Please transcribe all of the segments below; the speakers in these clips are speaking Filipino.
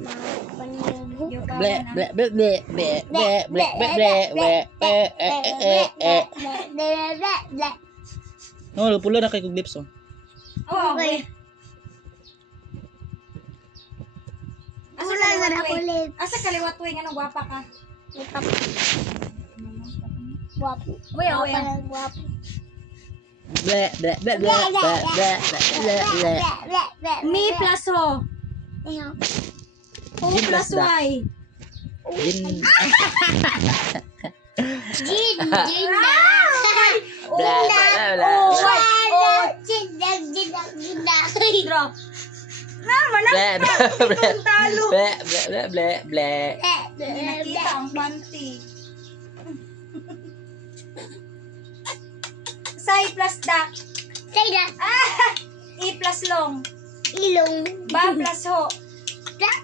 Ble ble ble ble ble ble ble ble ble. No, pula na kay kog lips oh. Okay. Asa kaliwat way nga nang gwapa ka? Guwapo. Uy, uy. Guwapo. Ble ble ble ble ble ble ble ble. Me plus ho. O Jin plus plus da. Y. Jin. Jin Bla, Bla bla bla. Draw. Naman na. Ble ble ble. Talo. Ble ble ble ble. Nakita ang panty. Sai plus dak. E plus long. Ilong. Ba plus ho.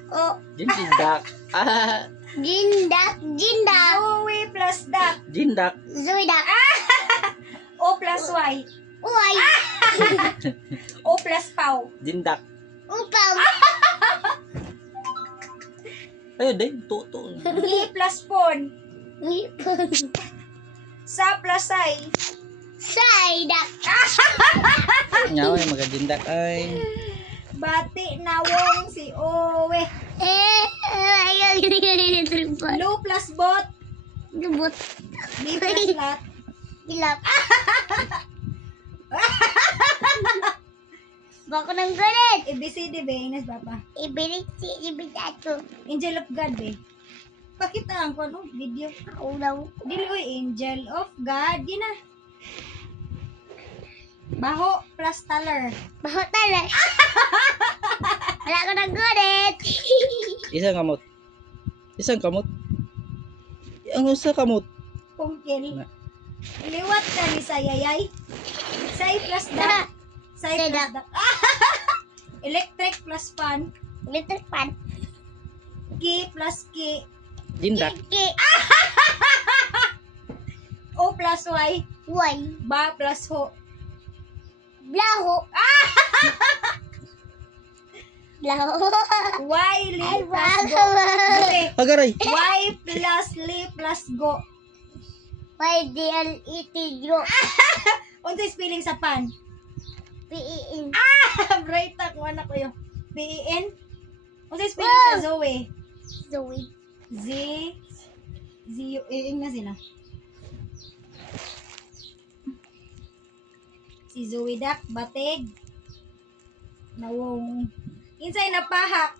Oh. Jin jindak. Ah, Jindak. Zoe plus dak. jindak. Zuidak. O plus Y. Uy. O plus pau. Jindak. Upaw. Ayo deh, to. E plus pon. Ngipon. Sa plus ay. Saidak. Nyawa yung mga jindak ay. Bati na wong si Owe. Ayaw gini tripod. Lu plus bot. Gubot. B plus lat. Ilap. Bako ng galit. ABCD be, Ines Papa. Ibilit si ibitato. Angel of God be. Pakita ang ko no video. Ako daw. Dili oy Angel of God gina. Baho plus taler. Bakot tala. Wala ko ng galit. Isang kamot. Isang kamot. Ang usa kamot. Pungkil. Na. Liwat ka ni sayayay. Say plus dak. Say Say plus dak. dak. Electric plus fan. Little pan. Key plus key. Jindak. Ki. O plus Y. Uy. Ba plus ho. Blaho. Blaho. Y li Ay, plus go. wow. Okay. Agaray. Y plus li plus go. YDLET Gro. Unsa spelling sa pan? PEN. Bright ako anak ko yo. B-E-N. Unsa spelling sa Zoe? Zoe. Z-U-E na sila. Si Zoe Dak batig. Nawong. Insay napahak.